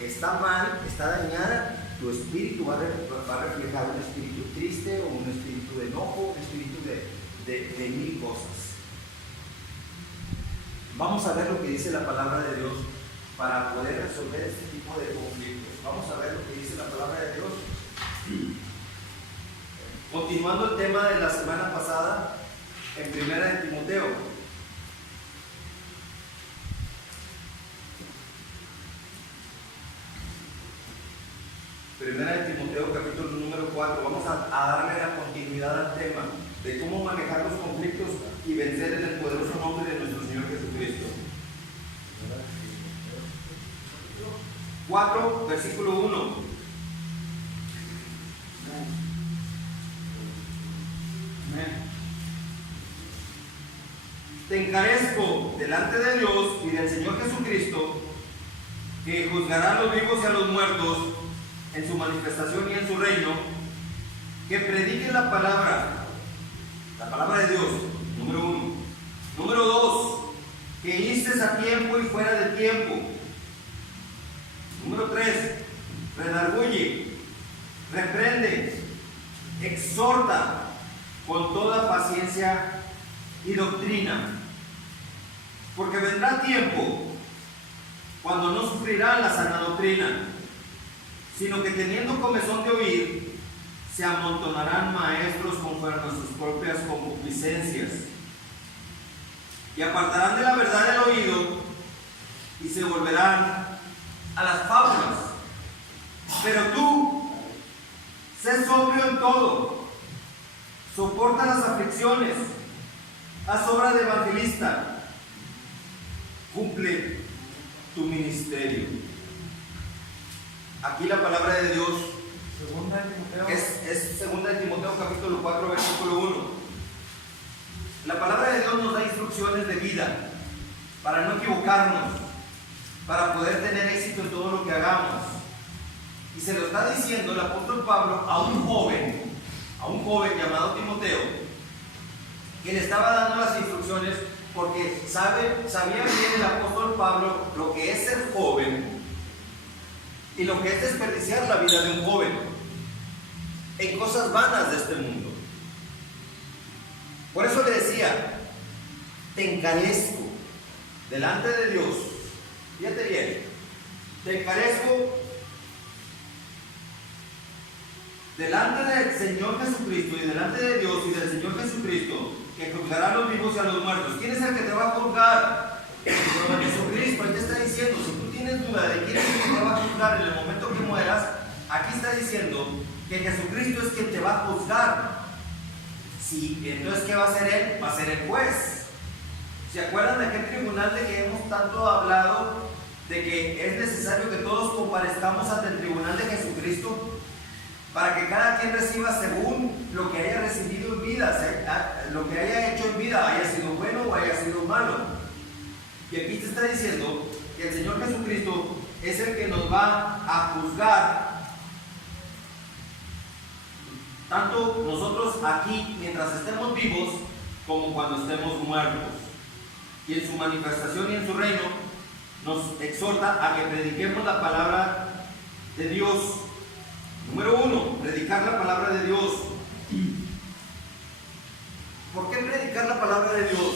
está mal, está dañada, tu espíritu va a reflejar un espíritu triste o un espíritu de enojo, un espíritu de mil cosas. Vamos a ver lo que dice la palabra de Dios para poder resolver este tipo de conflictos. Vamos a ver lo que dice la palabra de Dios. Continuando el tema de la semana pasada, en Primera de Timoteo. Primera de Timoteo, capítulo número 4. Vamos a darle la continuidad al tema de cómo manejar los conflictos y vencer en el poderoso nombre de nuestro Señor Jesucristo. 4, versículo 1. Te encarezco delante de Dios y del Señor Jesucristo, que juzgará a los vivos y a los muertos en su manifestación y en su reino, que prediquen la palabra de Dios, número 1. Número 2, que instes a tiempo y fuera de tiempo. Número 3, redarguye, reprende, exhorta con toda paciencia y doctrina, porque vendrá tiempo cuando no sufrirán la sana doctrina, sino que teniendo comezón de oír, se amontonarán maestros conforme a sus propias concupiscencias, y apartarán de la verdad el oído, y se volverán a las fábulas. Pero tú, sé sobrio en todo, soporta las aflicciones, haz obra de evangelista, cumple tu ministerio. Aquí la palabra de Dios es segunda de Timoteo capítulo 4 versículo 1. La palabra de Dios nos da instrucciones de vida para no equivocarnos, para poder tener éxito en todo lo que hagamos. Y se lo está diciendo el apóstol Pablo a un joven llamado Timoteo, que le estaba dando las instrucciones porque sabía bien el apóstol Pablo lo que es ser joven y lo que es desperdiciar la vida de un joven en cosas vanas de este mundo. Por eso le decía, te encarezco delante de Dios. Fíjate bien, te encarezco delante del Señor Jesucristo y delante de Dios y del Señor Jesucristo, que juzgará a los vivos y a los muertos. ¿Quién es el que te va a juzgar? Jesucristo. Ahí te está diciendo, si tú tienes duda de quién es el que te va a juzgar en el momento que mueras, aquí está diciendo que Jesucristo es quien te va a juzgar. Sí, entonces ¿qué va a hacer Él? Va a ser el juez. ¿Se acuerdan de aquel tribunal de que hemos tanto hablado? De que es necesario que todos comparezcamos ante el tribunal de Jesucristo para que cada quien reciba según lo que haya recibido en vida, lo que haya hecho en vida, haya sido bueno o haya sido malo. Y aquí te está diciendo que el Señor Jesucristo es el que nos va a juzgar, tanto nosotros aquí mientras estemos vivos como cuando estemos muertos. Y en su manifestación y en su reino nos exhorta a que prediquemos la palabra de Dios. Número 1, predicar la palabra de Dios. ¿Por qué predicar la palabra de Dios?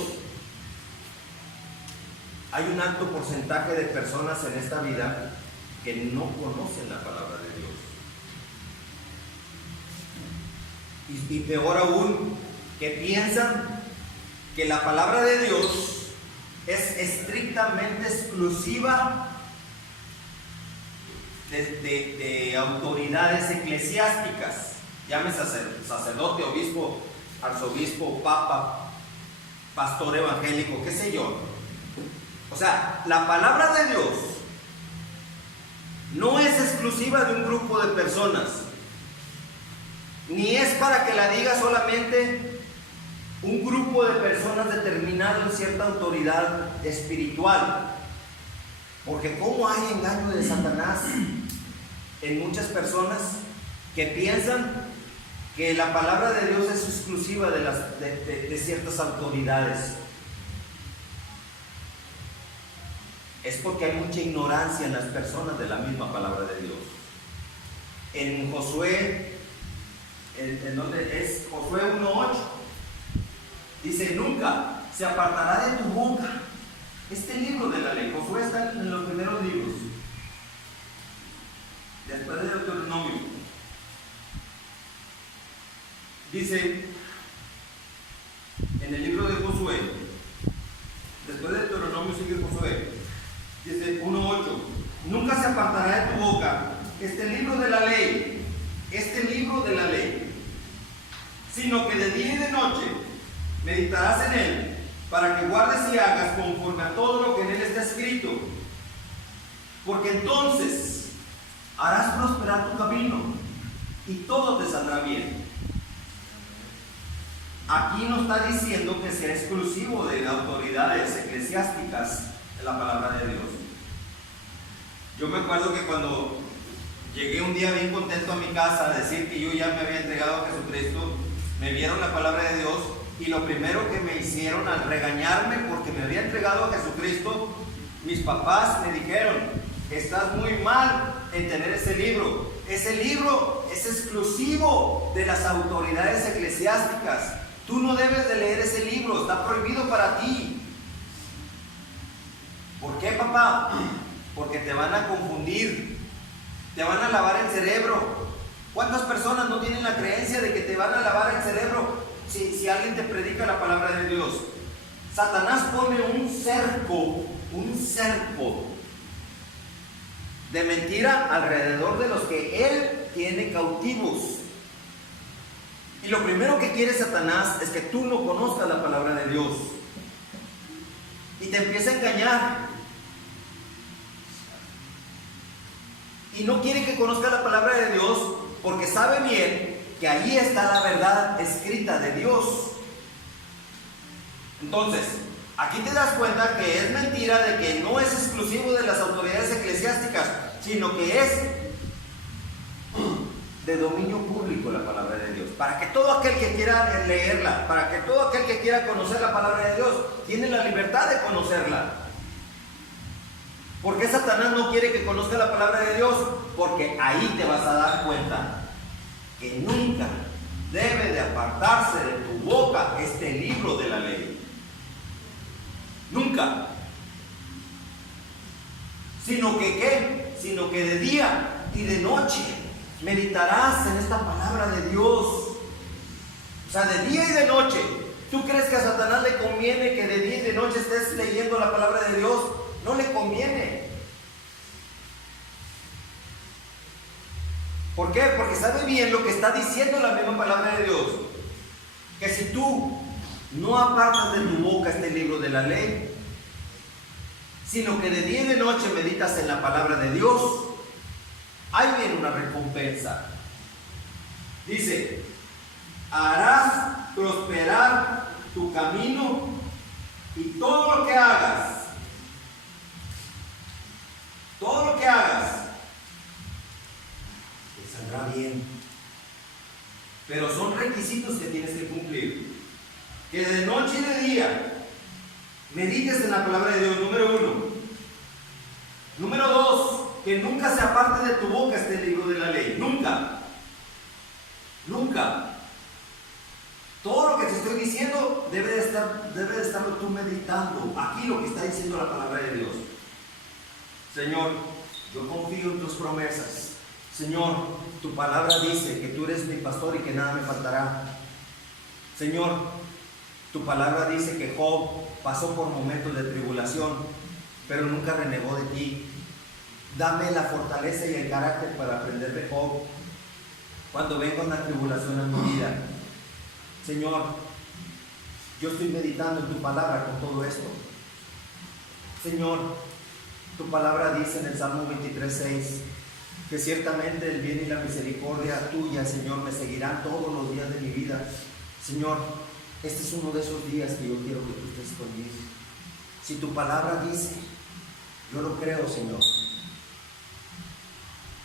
Hay un alto porcentaje de personas en esta vida que no conocen la palabra de Dios. Y peor aún, que piensan que la palabra de Dios es estrictamente exclusiva de autoridades eclesiásticas, llámese sacerdote, obispo, arzobispo, papa, pastor evangélico, qué sé yo. O sea, la palabra de Dios no es exclusiva de un grupo de personas, ni es para que la diga solamente un grupo de personas determinado en cierta autoridad espiritual. Porque como hay engaño de Satanás en muchas personas que piensan que la palabra de Dios es exclusiva de ciertas autoridades. es porque hay mucha ignorancia en las personas de la misma palabra de Dios. En Josué, ¿en dónde es? Josué 1:8, dice: nunca se apartará de tu boca este libro de la ley. Josué está en los primeros libros, después de Deuteronomio. Dice en el libro de Josué, después de Deuteronomio sigue Josué, dice 1:8: nunca se apartará de tu boca este libro de la ley, sino que de día y de noche meditarás en él, para que guardes y hagas conforme a todo lo que en él está escrito, porque entonces harás prosperar tu camino y todo te saldrá bien. Aquí no está diciendo que sea exclusivo de autoridades eclesiásticas en la palabra de Dios. Yo me acuerdo que cuando llegué un día bien contento a mi casa a decir que yo ya me había entregado a Jesucristo, me vieron la palabra de Dios y lo primero que me hicieron al regañarme porque me había entregado a Jesucristo, mis papás me dijeron: estás muy mal en tener ese libro. Ese libro es exclusivo de las autoridades eclesiásticas. Tú no debes de leer ese libro, está prohibido para ti. ¿Por qué, papá? Porque te van a confundir, te van a lavar el cerebro. ¿Cuántas personas no tienen la creencia de que te van a lavar el cerebro si alguien te predica la palabra de Dios? Satanás pone un cerco de mentira alrededor de los que él tiene cautivos. Y lo primero que quiere Satanás es que tú no conozcas la palabra de Dios y te empieza a engañar. Y no quiere que conozcas la palabra de Dios porque sabe bien que ahí está la verdad escrita de Dios. Entonces, aquí te das cuenta que es mentira de que no es exclusivo de las autoridades eclesiásticas, sino que es de dominio público la palabra de Dios, para que todo aquel que quiera leerla, para que todo aquel que quiera conocer la palabra de Dios, tiene la libertad de conocerla. ¿Por qué Satanás no quiere que conozca la palabra de Dios? Porque ahí te vas a dar cuenta que nunca debe de apartarse de tu boca este libro de la ley. Nunca. Sino que ¿qué? Sino que de día y de noche meditarás en esta palabra de Dios. O sea, de día y de noche. ¿Tú crees que a Satanás le conviene que de día y de noche estés leyendo la palabra de Dios? No le conviene. ¿Por qué? Porque sabe bien lo que está diciendo la misma palabra de Dios. Que si tú no apartas de tu boca este libro de la ley, sino que de día y de noche meditas en la palabra de Dios, ahí viene una recompensa. Dice: harás prosperar tu camino y todo lo que hagas te saldrá bien. Pero son requisitos que tienes que cumplir. Que de noche y de día medites en la palabra de Dios, número 1. Número 2, que nunca se aparte de tu boca este libro de la ley. Nunca. Todo lo que te estoy diciendo debe de estarlo tú meditando. Aquí lo que está diciendo la palabra de Dios. Señor, yo confío en tus promesas. Señor, tu palabra dice que tú eres mi pastor y que nada me faltará. Señor, tu palabra dice que Job pasó por momentos de tribulación, pero nunca renegó de ti. Dame la fortaleza y el carácter para aprender de Job cuando venga una tribulación en mi vida. Señor, yo estoy meditando en tu palabra con todo esto. Señor, tu palabra dice en el Salmo 23:6 que ciertamente el bien y la misericordia tuya, Señor, me seguirán todos los días de mi vida. Señor, este es uno de esos días que yo quiero que tú estés conmigo. Si tu palabra dice, yo lo creo, Señor.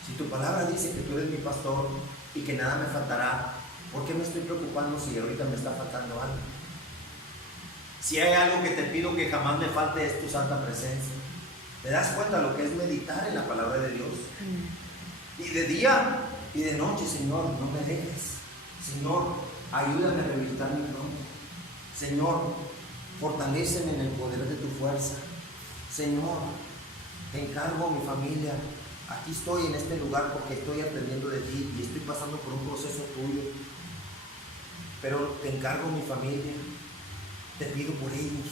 Si tu palabra dice que tú eres mi pastor y que nada me faltará, ¿por qué me estoy preocupando si ahorita me está faltando algo? Si hay algo que te pido que jamás me falte, es tu santa presencia. ¿Te das cuenta lo que es meditar en la palabra de Dios? Y de día y de noche, Señor, no me dejes. Señor, ayúdame a rehabilitar mi nombre. Señor, fortaléceme en el poder de tu fuerza. Señor, te encargo mi familia. Aquí estoy en este lugar porque estoy aprendiendo de ti y estoy pasando por un proceso tuyo. Pero te encargo mi familia. Te pido por ellos.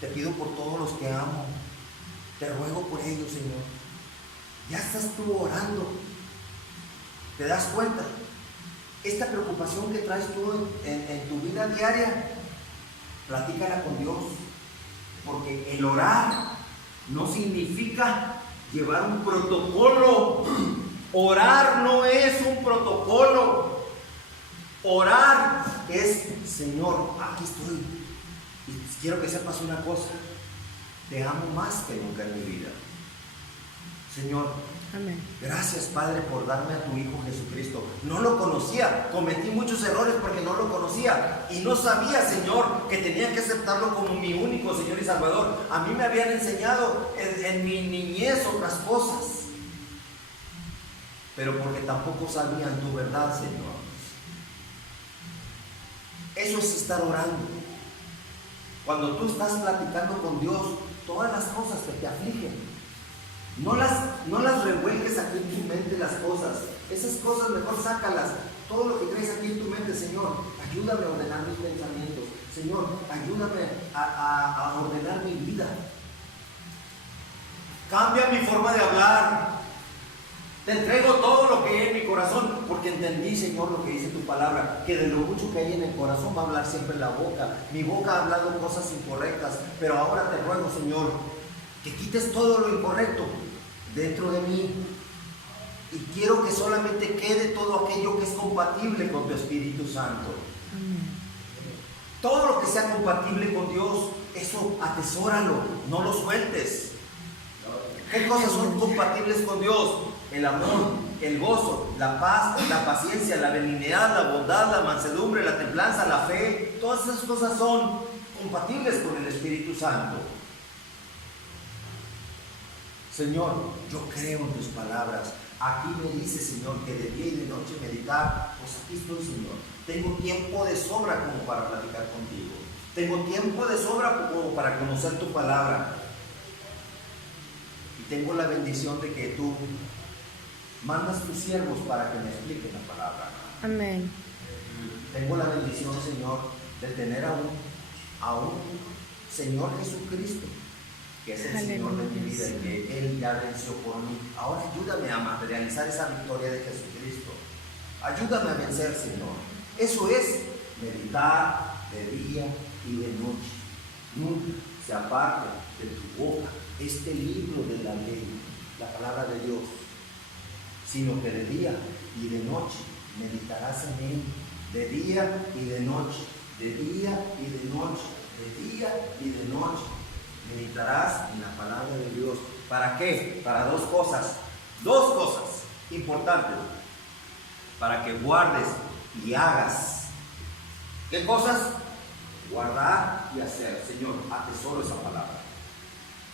Te pido por todos los que amo. Te ruego por ellos, Señor. Ya estás tú orando. ¿Te das cuenta? Esta preocupación que traes tú en tu vida diaria, platícala con Dios. Porque el orar no significa llevar un protocolo. Orar no es un protocolo. Orar es: Señor, aquí estoy. Y quiero que sepas una cosa. Te amo más que nunca en mi vida. Señor, amén. Gracias, Padre, por darme a tu Hijo Jesucristo. No lo conocía, cometí muchos errores porque no lo conocía y no sabía, Señor, que tenía que aceptarlo como mi único Señor y Salvador. A mí me habían enseñado en mi niñez otras cosas, pero porque tampoco sabían tu verdad, Señor. Eso es estar orando. Cuando tú estás platicando con Dios, todas las cosas que te afligen, no las revuelques aquí en tu mente, las cosas. Esas cosas mejor sácalas. Todo lo que traes aquí en tu mente, Señor, ayúdame a ordenar mis pensamientos. Señor, ayúdame a ordenar mi vida. Cambia mi forma de hablar. Te entrego todo lo que hay en mi corazón, porque entendí, Señor, lo que dice tu palabra, que de lo mucho que hay en el corazón va a hablar siempre la boca. Mi boca ha hablado cosas incorrectas, pero ahora te ruego, Señor, que quites todo lo incorrecto dentro de mí. Y quiero que solamente quede todo aquello que es compatible con tu Espíritu Santo. Todo lo que sea compatible con Dios, eso atesóralo, no lo sueltes. ¿Qué cosas son compatibles con Dios? El amor, el gozo, la paz, la paciencia, la benignidad, la bondad, la mansedumbre, la templanza, la fe. Todas esas cosas son compatibles con el Espíritu Santo. Señor, yo creo en tus palabras. Aquí me dice, Señor, que de día y de noche meditar. Pues aquí estoy, Señor. Tengo tiempo de sobra como para platicar contigo. Tengo tiempo de sobra como para conocer tu palabra. Y tengo la bendición de que tú mandas tus siervos para que me expliquen la palabra. Amén. Tengo la bendición, Señor, de tener a un Señor Jesucristo, que es el Señor de mi vida y que Él ya venció por mí. Ahora ayúdame a materializar esa victoria de Jesucristo. Ayúdame a vencer, Señor. Eso es meditar de día y de noche. Nunca se aparte de tu boca este libro de la ley, la palabra de Dios, sino que de día y de noche meditarás en él. De día y de noche, de día y de noche, de día y de noche. Meditarás en la palabra de Dios. ¿Para qué? Para dos cosas importantes. Para que guardes y hagas. ¿Qué cosas? Guardar y hacer. Señor, atesoro esa palabra.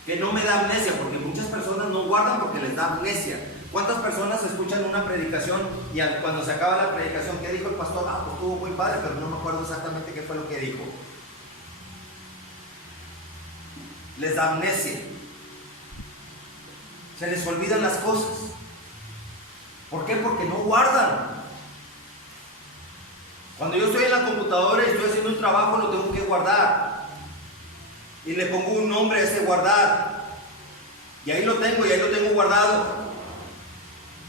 Que no me da amnesia, porque muchas personas no guardan porque les da amnesia. ¿Cuántas personas escuchan una predicación y cuando se acaba la predicación, ¿qué dijo el pastor? Pues estuvo muy padre, pero no me acuerdo exactamente qué fue lo que dijo? Les da amnesia. Se les olvidan las cosas. ¿Por qué? Porque no guardan. Cuando yo estoy en la computadora y estoy haciendo un trabajo, lo tengo que guardar. Y le pongo un nombre a ese guardar. Y ahí lo tengo guardado.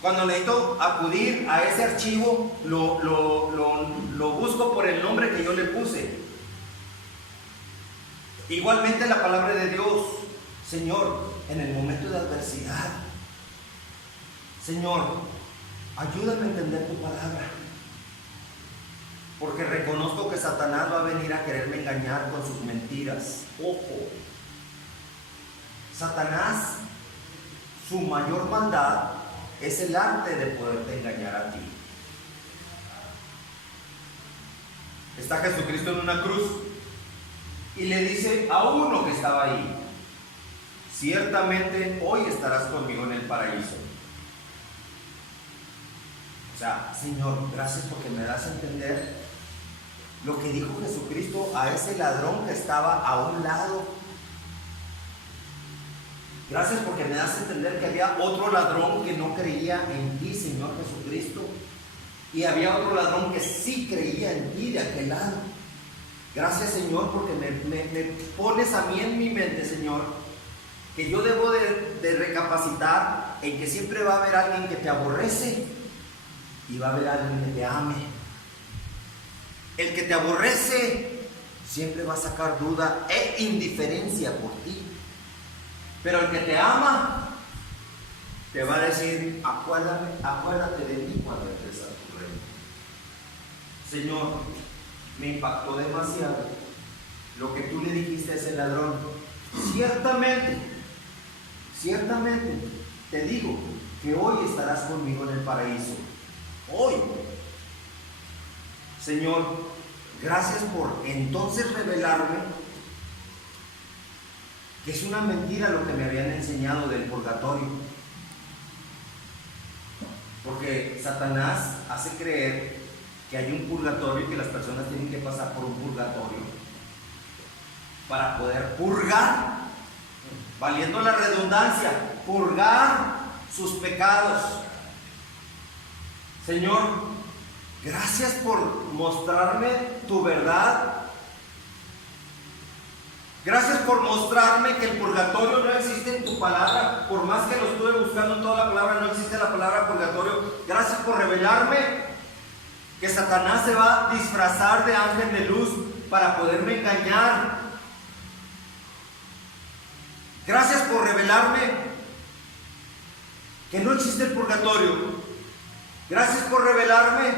Cuando necesito acudir a ese archivo, lo busco por el nombre que yo le puse. Igualmente la palabra de Dios. Señor, en el momento de adversidad, Señor, ayúdame a entender tu palabra. Porque reconozco que Satanás va a venir a quererme engañar con sus mentiras. Ojo. Satanás, su mayor maldad es el arte de poderte engañar a ti. Está Jesucristo en una cruz y le dice a uno que estaba ahí: ciertamente hoy estarás conmigo en el paraíso. O sea, Señor, gracias porque me das a entender lo que dijo Jesucristo a ese ladrón que estaba a un lado. Gracias porque me das a entender que había otro ladrón que no creía en ti, Señor Jesucristo. Y había otro ladrón que sí creía en ti de aquel lado. Gracias, Señor, porque me pones a mí en mi mente, Señor, que yo debo de recapacitar en que siempre va a haber alguien que te aborrece y va a haber alguien que te ame. El que te aborrece siempre va a sacar duda e indiferencia por ti. Pero el que te ama te va a decir, acuérdate de mí cuando entres a tu reino. Señor, me impactó demasiado lo que tú le dijiste a ese ladrón. Ciertamente te digo que hoy estarás conmigo en el paraíso. Hoy. Señor, gracias por entonces revelarme que es una mentira lo que me habían enseñado del purgatorio. Porque Satanás hace creer que hay un purgatorio y que las personas tienen que pasar por un purgatorio para poder purgar, valiendo la redundancia, purgar sus pecados. Señor, gracias por mostrarme tu verdad. Gracias por mostrarme que el purgatorio no existe en tu palabra. Por más que lo estuve buscando en toda la palabra, no existe la palabra purgatorio. Gracias por revelarme que Satanás se va a disfrazar de ángel de luz para poderme engañar. Gracias por revelarme que no existe el purgatorio. Gracias por revelarme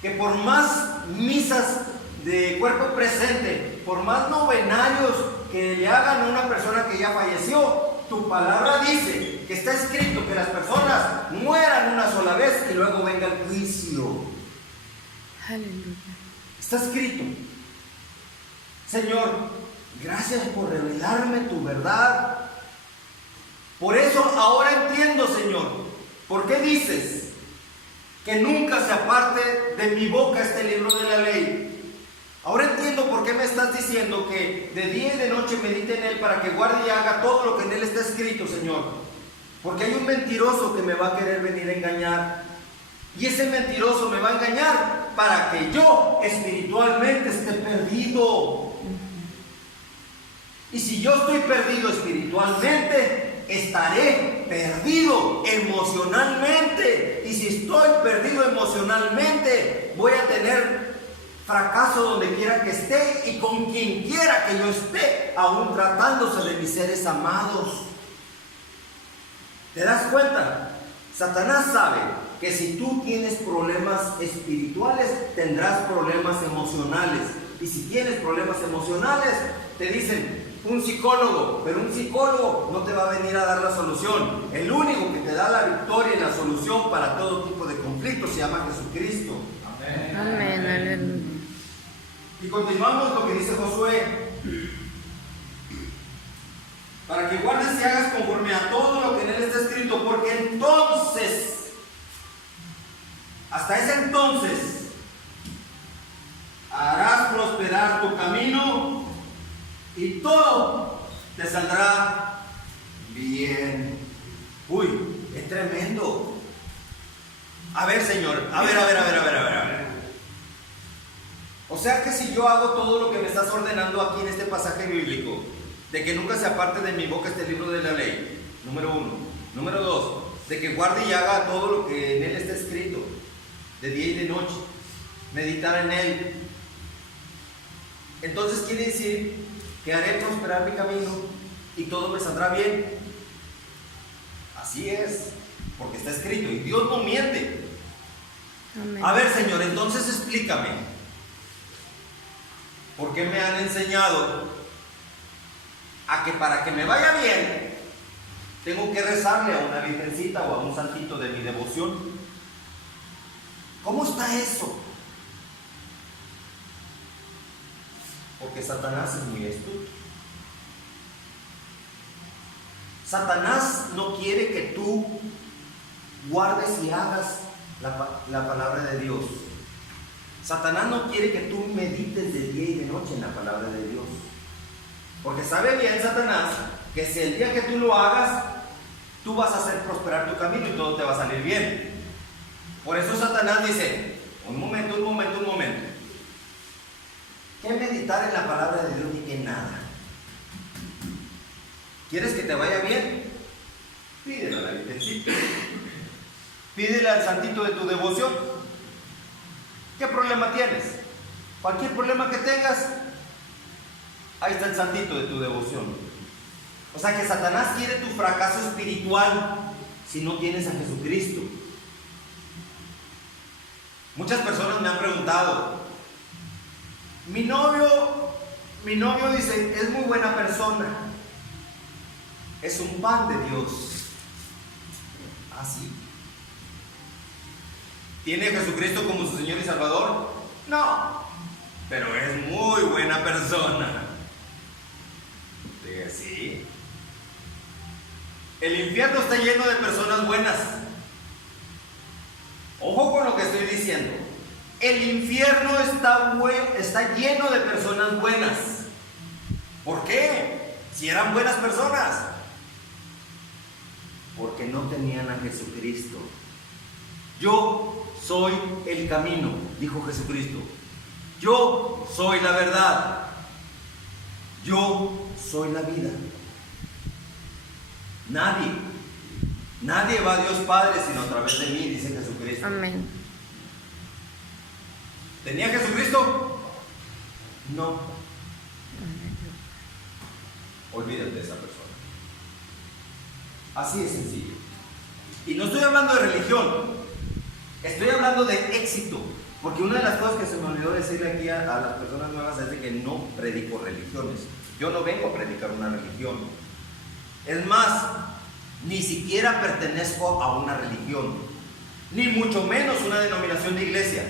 que por más misas de cuerpo presente, por más novenarios que le hagan a una persona que ya falleció, tu palabra dice que está escrito que las personas mueran una sola vez y luego venga el juicio. Aleluya. Está escrito. Señor, gracias por revelarme tu verdad. Por eso ahora entiendo, Señor, por qué dices que nunca se aparte de mi boca este libro de la ley. Ahora entiendo por qué me estás diciendo que de día y de noche medite en él para que guarde y haga todo lo que en él está escrito, Señor. Porque hay un mentiroso que me va a querer venir a engañar. Y ese mentiroso me va a engañar para que yo espiritualmente esté perdido. Y si yo estoy perdido espiritualmente, estaré perdido emocionalmente. Y si estoy perdido emocionalmente, voy a tener fracaso donde quiera que esté y con quien quiera que yo esté, aún tratándose de mis seres amados. ¿Te das cuenta? Satanás sabe que si tú tienes problemas espirituales, tendrás problemas emocionales. Y si tienes problemas emocionales, te dicen un psicólogo, pero un psicólogo no te va a venir a dar la solución. El único que te da la victoria y la solución para todo tipo de conflictos se llama Jesucristo. Amén. Amén. Aleluya. Y continuamos lo que dice Josué. Para que guardes y hagas conforme a todo lo que en él está escrito, porque entonces, hasta ese entonces, harás prosperar tu camino y todo te saldrá bien. Uy, es tremendo. A ver, Señor, a ver. O sea que si yo hago todo lo que me estás ordenando aquí en este pasaje bíblico, de que nunca se aparte de mi boca este libro de la ley, número 1. Número 2, de que guarde y haga todo lo que en él está escrito, de día y de noche, meditar en él. Entonces quiere decir que haré prosperar mi camino y todo me saldrá bien. Así es, porque está escrito y Dios no miente. Amén. A ver, Señor, entonces explícame, ¿por qué me han enseñado a que para que me vaya bien tengo que rezarle a una virgencita o a un santito de mi devoción? ¿Cómo está eso? Porque Satanás es muy astuto. Satanás no quiere que tú guardes y hagas la palabra de Dios. Satanás no quiere que tú medites de día y de noche en la palabra de Dios. Porque sabe bien Satanás que si el día que tú lo hagas, tú vas a hacer prosperar tu camino y todo te va a salir bien. Por eso Satanás dice, un momento. ¿Qué meditar en la palabra de Dios ni que nada? ¿Quieres que te vaya bien? Pídele a la Virgencita. Pídele al santito de tu devoción. ¿Qué problema tienes? Cualquier problema que tengas, ahí está el santito de tu devoción. O sea que Satanás quiere tu fracaso espiritual si no tienes a Jesucristo. Muchas personas me han preguntado, mi novio dice, es muy buena persona, es un pan de Dios. Así. ¿Tiene a Jesucristo como su Señor y Salvador? No, pero es muy buena persona. Diga, sí. El infierno está lleno de personas buenas. Ojo con lo que estoy diciendo. El infierno está lleno de personas buenas. ¿Por qué? Si eran buenas personas. Porque no tenían a Jesucristo. Yo soy el camino, dijo Jesucristo. Yo soy la verdad. Yo soy la vida. Nadie va a Dios Padre sino a través de mí, dice Jesucristo. Amén. ¿Tenía Jesucristo? No. Olvídate de esa persona. Así de sencillo. Y no estoy hablando de religión, estoy hablando de éxito. Porque una de las cosas que se me olvidó decirle aquí a las personas nuevas es de que no predico religiones. Yo no vengo a predicar una religión. Es más, ni siquiera pertenezco a una religión, ni mucho menos una denominación de iglesia.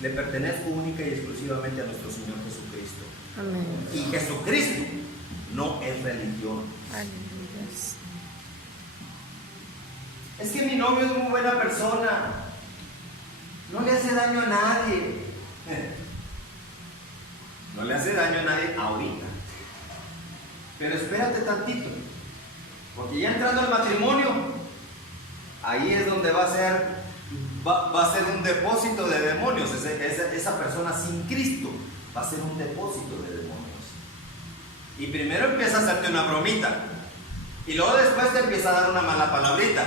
Le pertenezco única y exclusivamente a nuestro Señor Jesucristo. Amén. Y Jesucristo no es religión. Aleluya. Es que mi novio es muy buena persona, no le hace daño a nadie. No le hace daño a nadie ahorita. Pero espérate tantito, porque ya entrando al matrimonio, ahí es donde va a ser un depósito de demonios. Esa persona sin Cristo va a ser un depósito de demonios. Y primero empieza a hacerte una bromita, y luego después te empieza a dar una mala palabrita,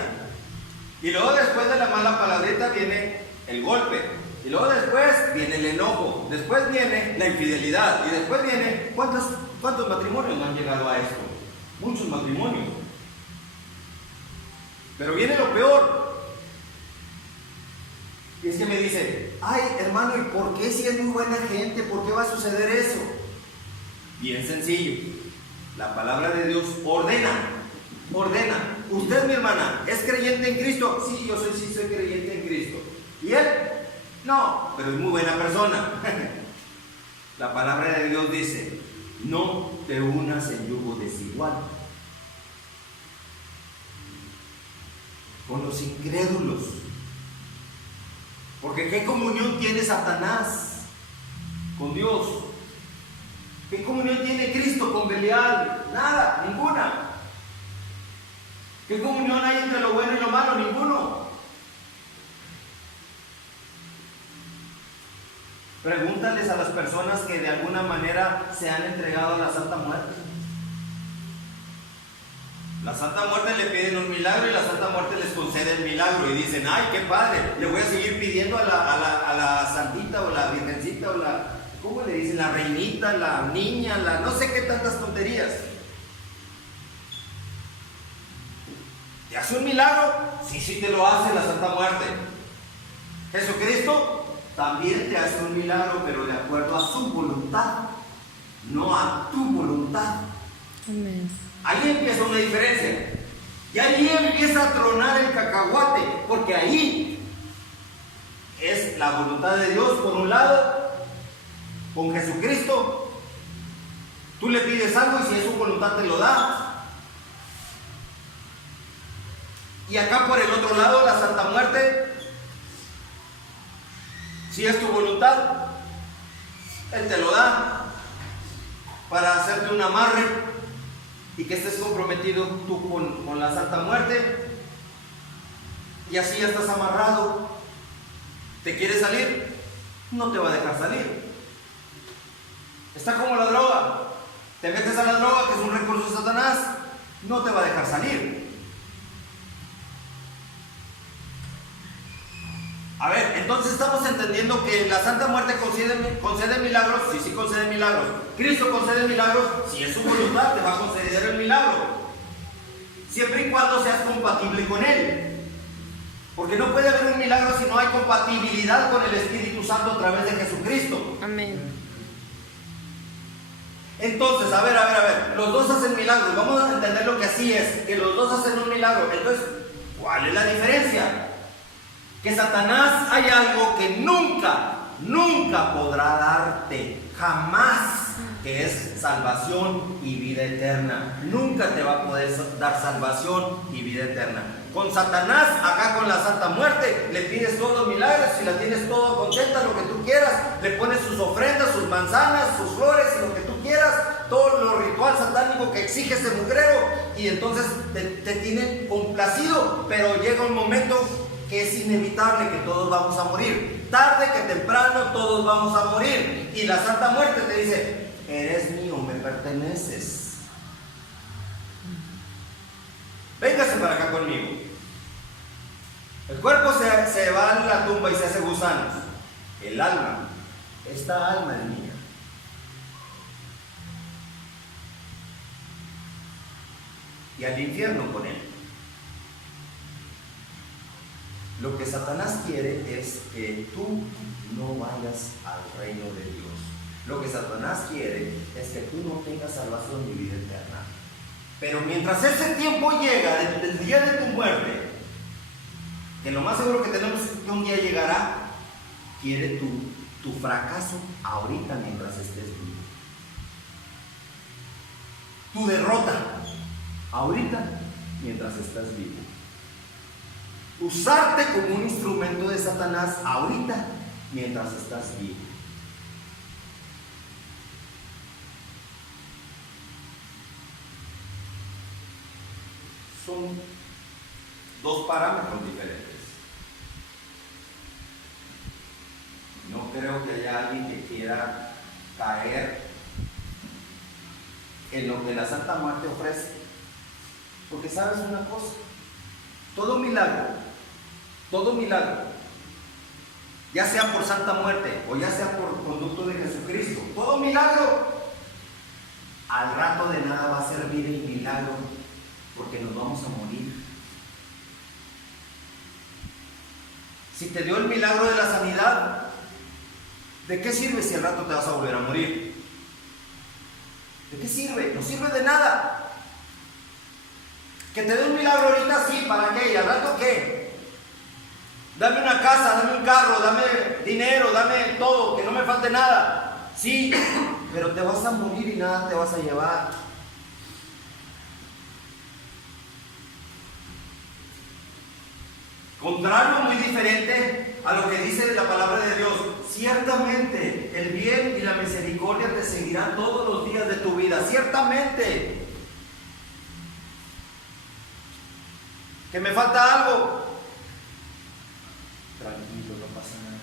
y luego después de la mala palabrita viene el golpe, y luego después viene el enojo, después viene la infidelidad, y después viene... ¿Cuántos matrimonios no han llegado a esto? Muchos matrimonios. Pero viene lo peor. Y es que me dice, ay hermano, ¿y por qué si es muy buena gente? ¿Por qué va a suceder eso? Bien sencillo. La palabra de Dios ordena. Usted, mi hermana, ¿es creyente en Cristo? Sí, yo soy creyente en Cristo. ¿Y él? No, pero es muy buena persona. La palabra de Dios dice, no te unas en yugo desigual con los incrédulos. Porque ¿qué comunión tiene Satanás con Dios? ¿Qué comunión tiene Cristo con Belial? Nada, ninguna. ¿Qué comunión hay entre lo bueno y lo malo? Ninguno. Pregúntales a las personas que de alguna manera se han entregado a la Santa Muerte. La Santa Muerte le piden un milagro y la Santa Muerte les concede el milagro y dicen, ay, qué padre, le voy a seguir pidiendo a la santita o la virgencita o la, ¿cómo le dicen? La reinita, la niña, no sé qué tantas tonterías. ¿Te hace un milagro? Sí te lo hace la Santa Muerte. Jesucristo también te hace un milagro, pero de acuerdo a su voluntad, no a tu voluntad. Amén. Ahí empieza una diferencia. Y ahí empieza a tronar el cacahuate, porque ahí es la voluntad de Dios por un lado, con Jesucristo. Tú le pides algo y si es su voluntad te lo da. Y acá por el otro lado, la Santa Muerte, si es tu voluntad, Él te lo da para hacerte un amarre y que estés comprometido tú con la Santa Muerte, y así ya estás amarrado. ¿Te quieres salir? No te va a dejar salir. Está como la droga. Te metes a la droga, que es un recurso de Satanás, no te va a dejar salir. A ver, entonces estamos entendiendo que la Santa Muerte concede milagros. Sí concede milagros. Cristo concede milagros. Si es su voluntad, te va a conceder el milagro, siempre y cuando seas compatible con Él. Porque no puede haber un milagro si no hay compatibilidad con el Espíritu Santo a través de Jesucristo. Amén. Entonces, a ver, los dos hacen milagros. Vamos a entender lo que así es, que los dos hacen un milagro. Entonces, ¿cuál es la diferencia? Que Satanás hay algo que nunca podrá darte, jamás, que es salvación y vida eterna. Nunca te va a poder dar salvación y vida eterna. Con Satanás, acá con la Santa Muerte, le pides todos los milagros y la tienes todo contenta, lo que tú quieras, le pones sus ofrendas, sus manzanas, sus flores, lo que tú quieras, todo lo ritual satánico que exige ese mugrero, y entonces te tienen complacido. Pero llega un momento que es inevitable, que todos vamos a morir. Tarde que temprano todos vamos a morir. Y la Santa Muerte te dice: eres mío, me perteneces. Véngase para acá conmigo. El cuerpo se va a la tumba y se hace gusanos. El alma, esta alma es mía. Y al infierno con él. Lo que Satanás quiere es que tú no vayas al reino de Dios. Lo que Satanás quiere es que tú no tengas salvación ni vida eterna. Pero mientras ese tiempo llega, desde el día de tu muerte, que lo más seguro que tenemos es que un día llegará, quiere tu fracaso ahorita mientras estés vivo. Tu derrota ahorita mientras estás vivo. Usarte como un instrumento de Satanás ahorita mientras estás vivo. Son dos parámetros diferentes. No creo que haya alguien que quiera caer en lo que la Santa Muerte ofrece. Porque sabes una cosa, todo milagro, ya sea por Santa Muerte o ya sea por conducto de Jesucristo, todo milagro, al rato de nada va a servir el milagro, porque nos vamos a morir. Si te dio el milagro de la sanidad, ¿de qué sirve si al rato te vas a volver a morir? ¿De qué sirve? No sirve de nada. Que te dé un milagro ahorita, sí, ¿para qué? ¿Y al rato qué? Dame una casa, dame un carro, dame dinero, dame todo, que no me falte nada. Sí, pero te vas a morir y nada te vas a llevar. Contrario, muy diferente a lo que dice la palabra de Dios. Ciertamente el bien y la misericordia te seguirán todos los días de tu vida. Ciertamente. ¿Que me falta algo? Tranquilo, no pasa nada.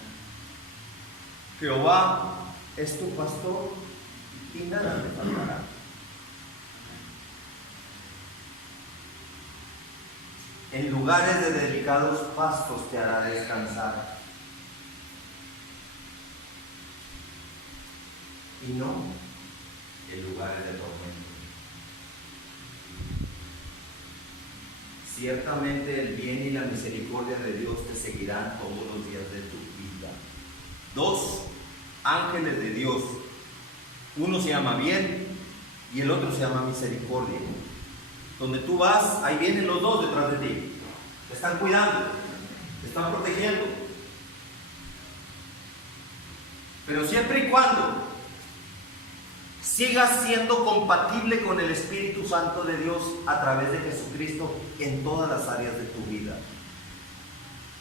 Jehová es tu pastor y nada te faltará. En lugares de delicados pastos te hará descansar. Y no en lugares de tormento. Ciertamente el bien y la misericordia de Dios te seguirán todos los días de tu vida. Dos ángeles de Dios. Uno se llama bien y el otro se llama misericordia. Donde tú vas, ahí vienen los dos detrás de ti. Te están cuidando, te están protegiendo. Pero siempre y cuando sigas siendo compatible con el Espíritu Santo de Dios a través de Jesucristo en todas las áreas de tu vida.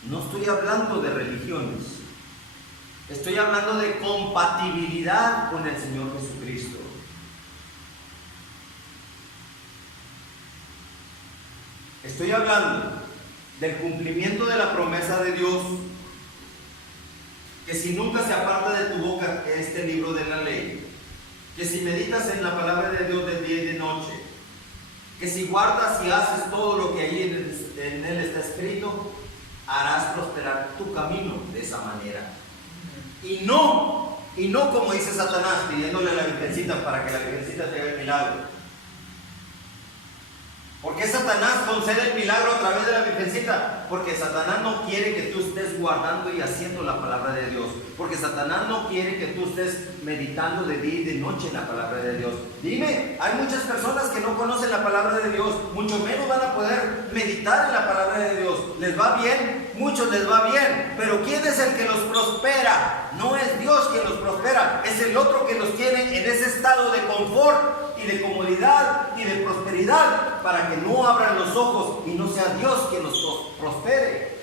No estoy hablando de religiones, estoy hablando de compatibilidad con el Señor Jesucristo. Estoy hablando del cumplimiento de la promesa de Dios, que si nunca se aparta de tu boca este libro de la ley, que si meditas en la palabra de Dios de día y de noche, que si guardas y haces todo lo que ahí en él está escrito, harás prosperar tu camino de esa manera. Y no como dice Satanás, pidiéndole a la Virgencita para que la Virgencita te haga el milagro. ¿Por qué Satanás concede el milagro a través de la Virgencita? Porque Satanás no quiere que tú estés guardando y haciendo la palabra de Dios. Porque Satanás no quiere que tú estés meditando de día y de noche en la palabra de Dios. Dime, hay muchas personas que no conocen la palabra de Dios, mucho menos van a poder meditar en la palabra de Dios. ¿Les va bien? Muchos les va bien. Pero ¿quién es el que los prospera? No es Dios quien los prospera, es el otro que los tiene en ese estado de confort y de comodidad y de prosperidad, para que no abran los ojos y no sea Dios quien los prospere.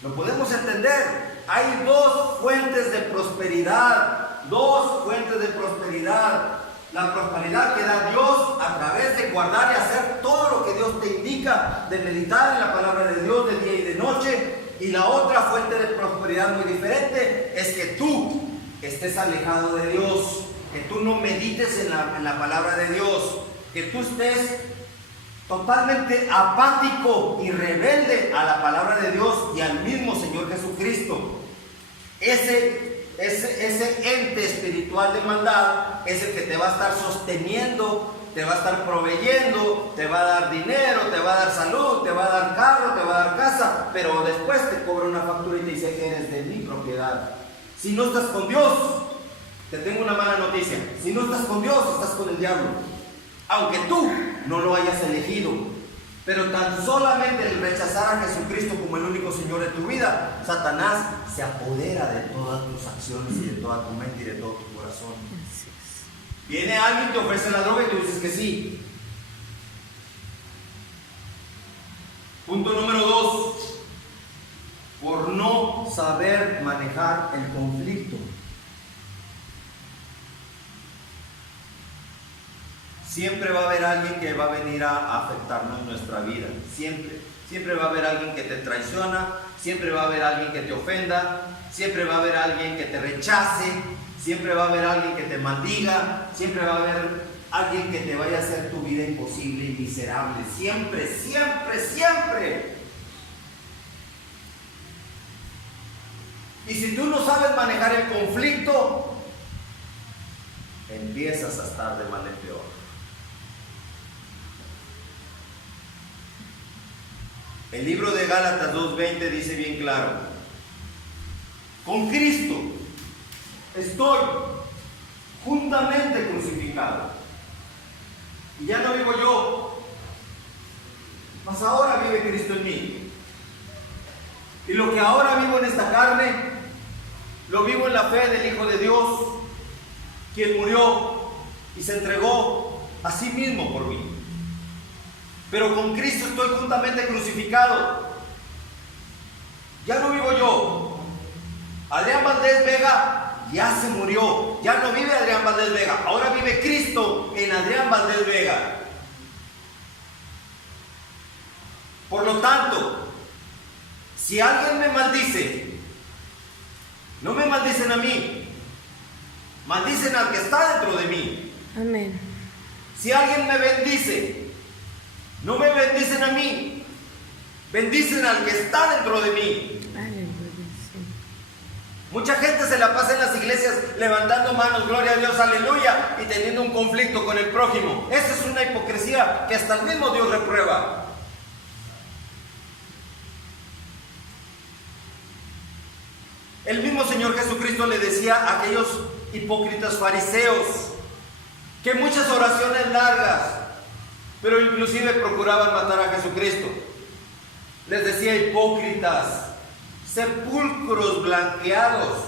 ¿Lo podemos entender? Hay dos fuentes de prosperidad, dos fuentes de prosperidad. La prosperidad que da Dios a través de guardar y hacer todo lo que Dios te indica, de meditar en la palabra de Dios de día y de noche. Y la otra fuente de prosperidad muy diferente es que tú estés alejado de Dios, que tú no medites en la palabra de Dios, que tú estés totalmente apático y rebelde a la palabra de Dios y al mismo Señor Jesucristo. Ese ente espiritual de maldad es el que te va a estar sosteniendo, te va a estar proveyendo, te va a dar dinero, te va a dar salud, te va a dar carro, te va a dar casa, pero después te cobra una factura y te dice que eres de mi propiedad. Si no estás con Dios, te tengo una mala noticia: si no estás con Dios, estás con el diablo, aunque tú no lo hayas elegido. Pero tan solamente el rechazar a Jesucristo como el único Señor de tu vida, Satanás se apodera de todas tus acciones y de toda tu mente y de todo tu corazón. Viene alguien, te ofrece la droga y tú dices que sí. Punto número 2: por no saber manejar el conflicto. Siempre va a haber alguien que va a venir a afectarnos nuestra vida. Siempre va a haber alguien que te traiciona, siempre va a haber alguien que te ofenda, siempre va a haber alguien que te rechace, siempre va a haber alguien que te maldiga, siempre va a haber alguien que te vaya a hacer tu vida imposible y miserable. Siempre. Y si tú no sabes manejar el conflicto, empiezas a estar de mal en peor. El libro de Gálatas 2:20 dice bien claro: con Cristo estoy juntamente crucificado, y ya no vivo yo, mas ahora vive Cristo en mí. Y lo que ahora vivo en esta carne, lo vivo en la fe del Hijo de Dios, quien murió y se entregó a sí mismo por mí. Pero con Cristo estoy juntamente crucificado. Ya no vivo yo. Adrián Valdés Vega ya se murió. Ya no vive Adrián Valdés Vega. Ahora vive Cristo en Adrián Valdés Vega. Por lo tanto, si alguien me maldice, no me maldicen a mí, maldicen al que está dentro de mí. Amén. Si alguien me bendice, no me bendicen a mí, bendicen al que está dentro de mí. Mucha gente se la pasa en las iglesias levantando manos, gloria a Dios, aleluya, y teniendo un conflicto con el prójimo. Esa es una hipocresía que hasta el mismo Dios reprueba. El mismo Señor Jesucristo le decía a aquellos hipócritas fariseos que muchas oraciones largas, pero inclusive procuraban matar a Jesucristo. Les decía: hipócritas, sepulcros blanqueados,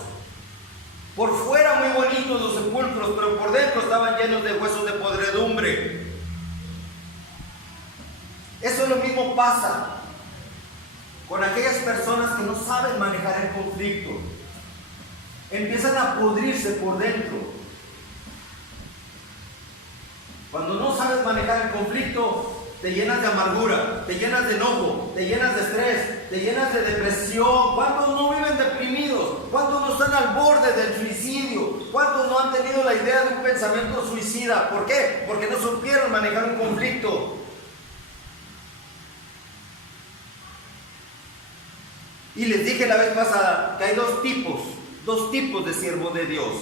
Por fuera muy bonitos los sepulcros, pero por dentro estaban llenos de huesos de podredumbre. Eso es lo mismo pasa con aquellas personas que no saben manejar el conflicto. Empiezan a pudrirse por dentro. Cuando no sabes manejar el conflicto, te llenas de amargura, te llenas de enojo, te llenas de estrés, te llenas de depresión. ¿Cuántos no viven deprimidos? ¿Cuántos no están al borde del suicidio? ¿Cuántos no han tenido la idea de un pensamiento suicida? ¿Por qué? Porque no supieron manejar un conflicto. Y les dije la vez pasada que hay dos tipos de siervos de Dios.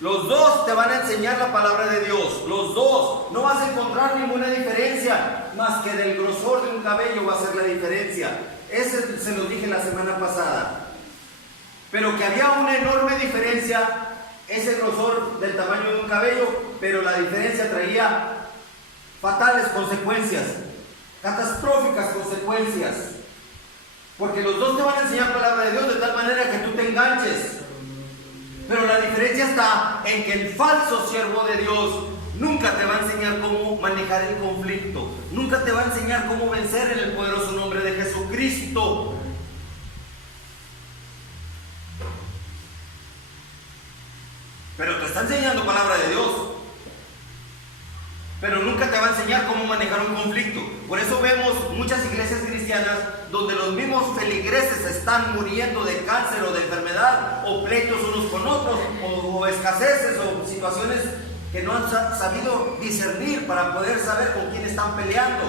Los dos te van a enseñar la palabra de Dios. Los dos. No vas a encontrar ninguna diferencia. Más que del grosor de un cabello va a ser la diferencia. Ese se lo dije la semana pasada. Pero que había una enorme diferencia. Ese grosor del tamaño de un cabello. Pero la diferencia traía fatales consecuencias. Catastróficas consecuencias. Porque los dos te van a enseñar palabra de Dios de tal manera que tú te enganches. Pero la diferencia está en que el falso siervo de Dios nunca te va a enseñar cómo manejar el conflicto. Nunca te va a enseñar cómo vencer en el poderoso nombre de Jesucristo. Pero te está enseñando palabra de Dios. Pero nunca te va a enseñar cómo manejar un conflicto. Por eso vemos muchas iglesias cristianas donde los mismos feligreses están muriendo de cáncer o de enfermedad, o pleitos unos con otros, o escaseces, o situaciones que no han sabido discernir para poder saber con quién están peleando.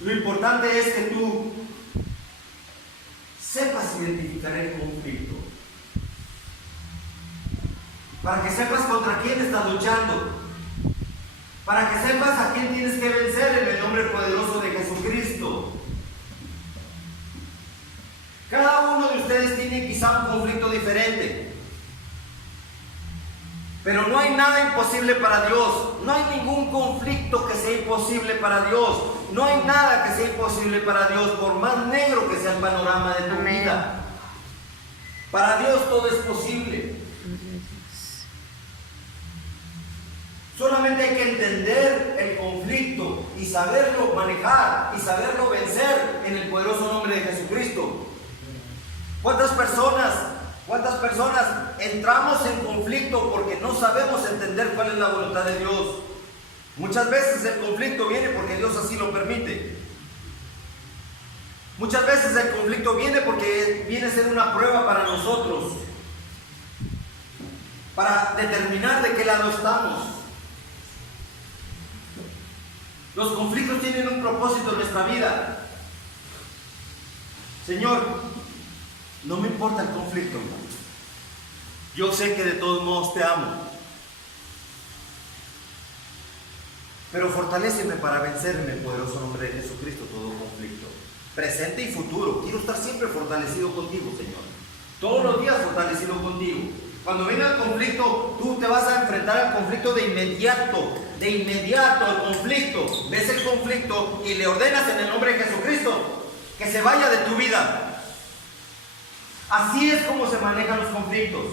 Lo importante es que tú sepas identificar el conflicto. Para que sepas contra quién estás luchando. Para que sepas a quién tienes que vencer en el nombre poderoso de Jesucristo. Cada uno de ustedes tiene quizá un conflicto diferente. Pero no hay nada imposible para Dios. No hay ningún conflicto que sea imposible para Dios. No hay nada que sea imposible para Dios, por más negro que sea el panorama de tu vida. Para Dios todo es posible. Solamente hay que entender el conflicto y saberlo manejar y saberlo vencer en el poderoso nombre de Jesucristo. ¿Cuántas personas entramos en conflicto porque no sabemos entender cuál es la voluntad de Dios? Muchas veces el conflicto viene porque Dios así lo permite. Muchas veces el conflicto viene porque viene a ser una prueba para nosotros, para determinar de qué lado estamos. Los conflictos tienen un propósito en nuestra vida. Señor, no me importa el conflicto. Yo sé que de todos modos te amo. Pero fortaléceme para vencer en el poderoso nombre de Jesucristo todo conflicto. Presente y futuro. Quiero estar siempre fortalecido contigo, Señor. Todos los días fortalecido contigo. Cuando venga el conflicto, tú te vas a enfrentar al conflicto de inmediato. De inmediato al conflicto. Ves el conflicto y le ordenas en el nombre de Jesucristo que se vaya de tu vida. Así es como se manejan los conflictos.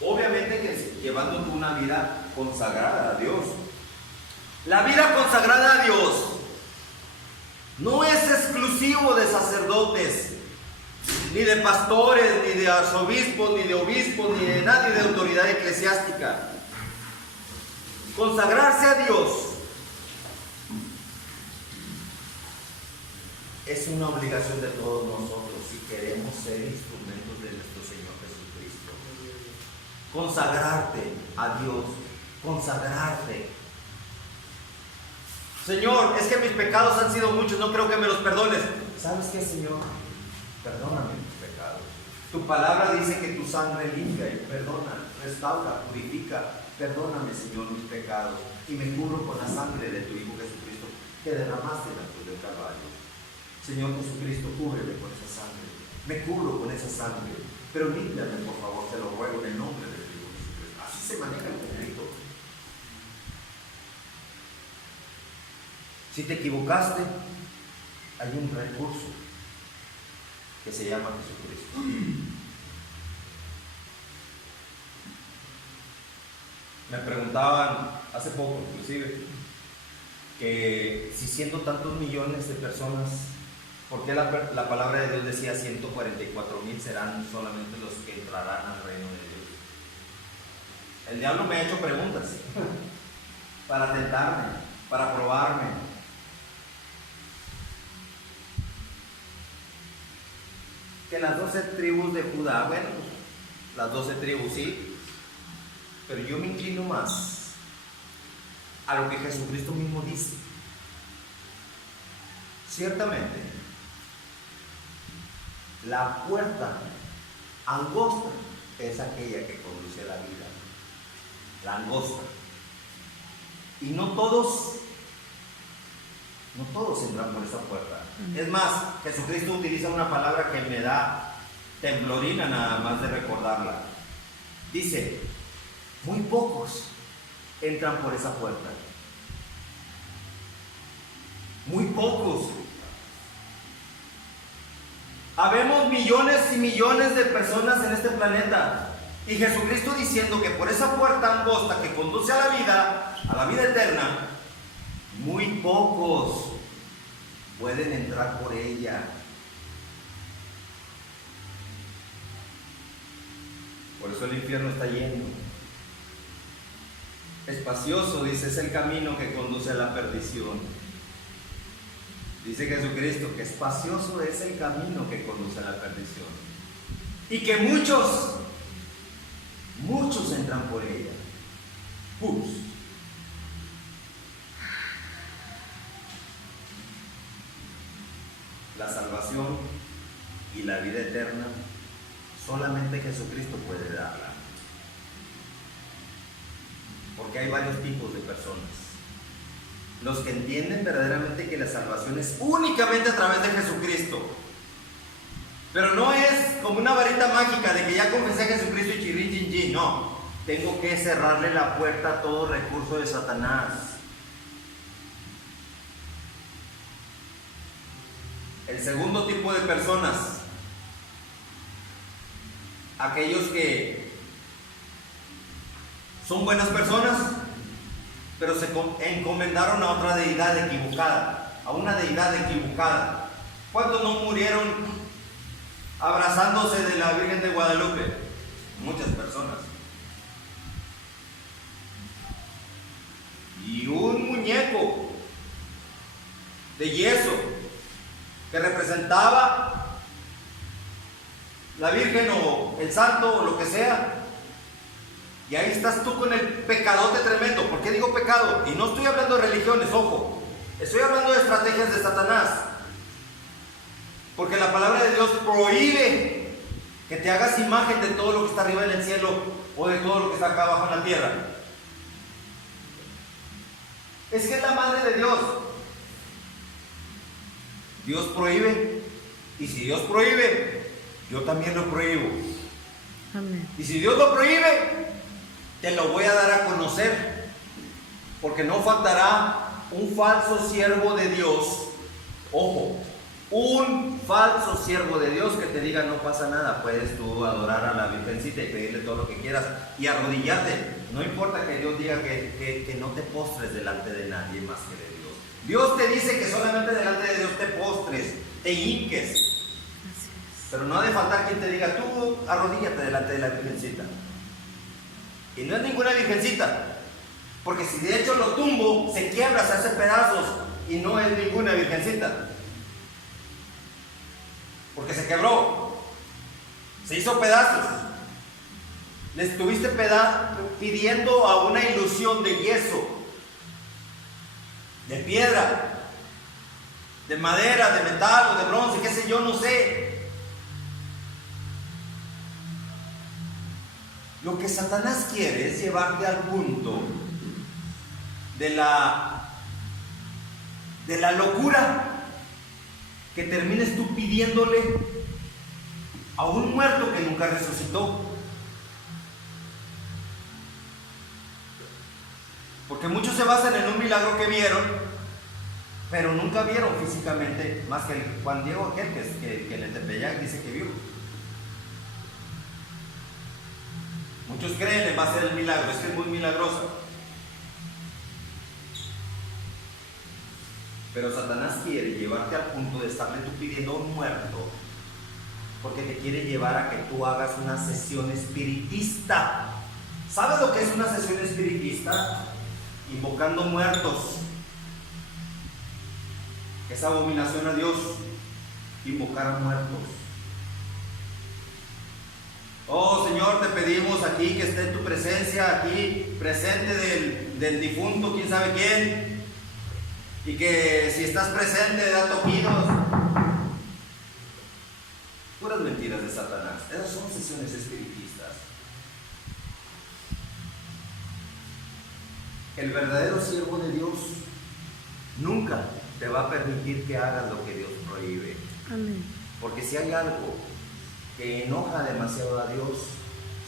Obviamente que llevando una vida consagrada a Dios. La vida consagrada a Dios no es exclusivo de sacerdotes, ni de pastores, ni de arzobispos, ni de obispos, ni de nadie de autoridad eclesiástica. Consagrarse a Dios es una obligación de todos nosotros si queremos ser instrumentos de nuestro Señor Jesucristo. Consagrarte a Dios, consagrarte. Señor, es que mis pecados han sido muchos, no creo que me los perdones. ¿Sabes qué, Señor? Perdóname mis pecados. Tu palabra dice que tu sangre limpia y perdona, restaura, purifica. Perdóname, Señor, mis pecados. Y me cubro con la sangre de tu Hijo Jesucristo que derramaste en la cruz del Calvario. Señor Jesucristo, cúbreme con esa sangre. Me cubro con esa sangre. Pero límpiame, por favor, te lo ruego en el nombre de tu Hijo Jesucristo. Así se maneja el conflicto. Si te equivocaste, hay un recurso que se llama Jesucristo. Me preguntaban hace poco, inclusive, que si siendo tantos millones de personas, ¿por qué la palabra de Dios decía 144,000 serán solamente los que entrarán al reino de Dios? El diablo me ha hecho preguntas para tentarme, para probarme. Que las 12 tribus de Judá, bueno, las 12 tribus sí, pero yo me inclino más a lo que Jesucristo mismo dice. Ciertamente, la puerta angosta es aquella que conduce a la vida, la angosta. Y no todos entran por esa puerta. Es más, Jesucristo utiliza una palabra que me da temblorina nada más de recordarla. Dice, muy pocos entran por esa puerta. Muy pocos. Habemos millones y millones de personas en este planeta. Y Jesucristo diciendo que por esa puerta angosta que conduce a la vida eterna, muy pocos pueden entrar por ella. Por eso el infierno está lleno. Espacioso, dice, es el camino que conduce a la perdición. Dice Jesucristo que espacioso es el camino que conduce a la perdición. Y que muchos entran por ella. La salvación y la vida eterna solamente Jesucristo puede darla. Porque hay varios tipos de personas. Los que entienden verdaderamente que la salvación es únicamente a través de Jesucristo. Pero no es como una varita mágica de que ya confesé a Jesucristo y chirrin chin chin. No, tengo que cerrarle la puerta a todo recurso de Satanás. El segundo tipo de personas, aquellos que son buenas personas, pero se encomendaron a otra deidad equivocada, a una deidad equivocada. ¿Cuántos no murieron abrazándose de la Virgen de Guadalupe? Muchas personas. Y un muñeco de yeso que representaba la Virgen o el santo o lo que sea. Y ahí estás tú con el pecadote tremendo. ¿Por qué digo pecado? Y no estoy hablando de religiones, ojo. Estoy hablando de estrategias de Satanás. Porque la palabra de Dios prohíbe que te hagas imagen de todo lo que está arriba en el cielo o de todo lo que está acá abajo en la tierra. Es que es la madre de Dios. Dios prohíbe. Y si Dios prohíbe, yo también lo prohíbo. Amén. Y si Dios lo prohíbe, te lo voy a dar a conocer, porque no faltará un falso siervo de Dios. Ojo, un falso siervo de Dios que te diga no pasa nada, puedes tú adorar a la Virgencita y pedirle todo lo que quieras y arrodillarte. No importa que Dios diga que no te postres delante de nadie más que de Dios. Dios te dice que solamente delante de Dios te postres, te hinques. Pero no ha de faltar quien te diga, tú arrodíllate delante de la Virgencita. Y no es ninguna virgencita, porque si de hecho lo tumbo, se quiebra, se hace pedazos, y no es ninguna virgencita, porque se quebró, se hizo pedazos. Le estuviste pidiendo a una ilusión de yeso, de piedra, de madera, de metal o de bronce, qué sé yo, no sé. Lo que Satanás quiere es llevarte al punto de la locura, que termines tú pidiéndole a un muerto que nunca resucitó. Porque muchos se basan en un milagro que vieron, pero nunca vieron físicamente, más que el Juan Diego aquel que en el Tepeyac dice que vio. Muchos creen en base al milagro, es que es muy milagrosa. Pero Satanás quiere llevarte al punto de estarle tú pidiendo a un muerto, porque te quiere llevar a que tú hagas una sesión espiritista. ¿Sabes lo que es una sesión espiritista? Invocando muertos. Es abominación a Dios invocar a muertos. Oh Señor, te pedimos aquí que esté en tu presencia, aquí presente del difunto, quién sabe quién, y que si estás presente da toquidos. Puras mentiras de Satanás. Esas son sesiones espiritistas. El verdadero siervo de Dios nunca te va a permitir que hagas lo que Dios prohíbe. Amén. Porque si hay algo que enoja demasiado a Dios,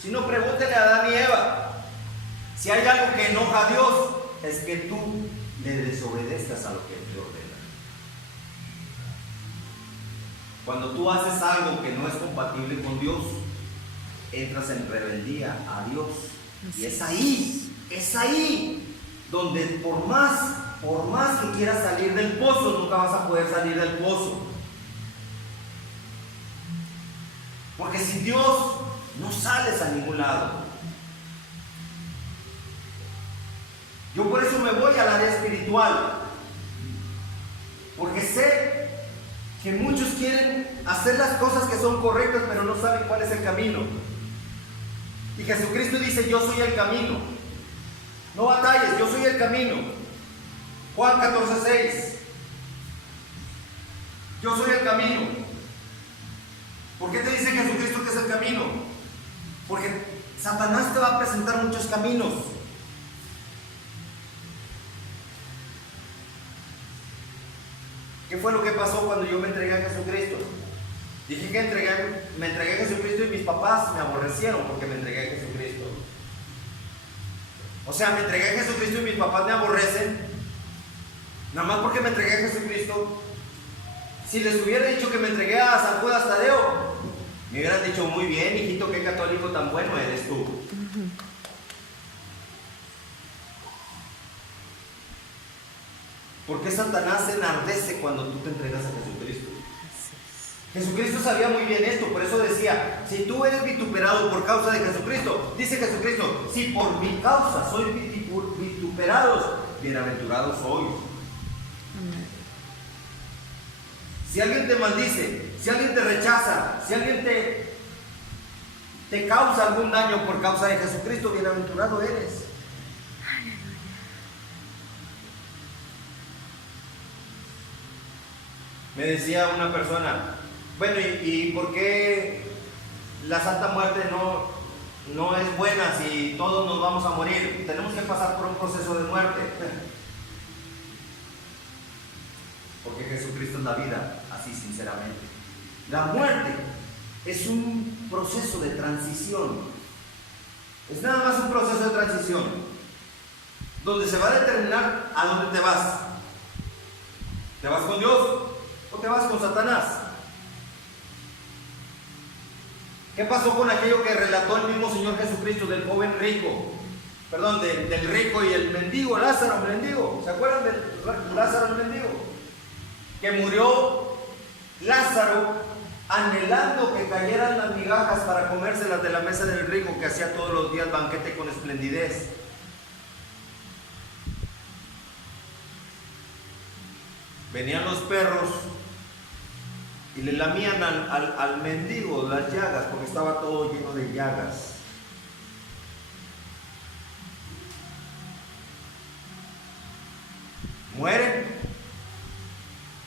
si no, pregúntele a Adán y Eva. Si hay algo que enoja a Dios, es que tú le desobedezcas a lo que Él te ordena. Cuando tú haces algo que no es compatible con Dios, entras en rebeldía a Dios. Y es ahí donde por más que quieras salir del pozo, nunca vas a poder salir del pozo. Porque sin Dios no sales a ningún lado. Yo por eso me voy al área espiritual, porque sé que muchos quieren hacer las cosas que son correctas, pero no saben cuál es el camino. Y Jesucristo dice: yo soy el camino. No batalles, yo soy el camino. Juan 14:6. Yo soy el camino. ¿Por qué te dice Jesucristo que es el camino? Porque Satanás te va a presentar muchos caminos. ¿Qué fue lo que pasó cuando yo me entregué a Jesucristo? Dije que me entregué a Jesucristo y mis papás me aborrecieron porque me entregué a Jesucristo. O sea, me entregué a Jesucristo y mis papás me aborrecen, nada más porque me entregué a Jesucristo. Si les hubiera dicho que me entregué a San Judas Tadeo, me hubieran dicho: muy bien, hijito, qué católico tan bueno eres tú. ¿Por qué Satanás se enardece cuando tú te entregas a Jesucristo? Jesucristo sabía muy bien esto, por eso decía: si tú eres vituperado por causa de Jesucristo, dice Jesucristo, si por mi causa sois vituperados, bienaventurados sois. Si alguien te maldice, si alguien te rechaza, si alguien te causa algún daño por causa de Jesucristo, bienaventurado eres. Me decía una persona: bueno, ¿y por qué la Santa Muerte no es buena si todos nos vamos a morir? Tenemos que pasar por un proceso de muerte. Porque Jesucristo es la vida, así sinceramente. La muerte es un proceso de transición. Es nada más un proceso de transición, donde se va a determinar a dónde te vas. ¿Te vas con Dios o te vas con Satanás? ¿Qué pasó con aquello que relató el mismo Señor Jesucristo del joven rico? Perdón, del rico y el mendigo, Lázaro, el mendigo. ¿Se acuerdan de Lázaro, el mendigo? Que murió Lázaro anhelando que cayeran las migajas para comérselas de la mesa del rico, que hacía todos los días banquete con esplendidez. Venían los perros y le lamían al mendigo las llagas, porque estaba todo lleno de llagas. Mueren.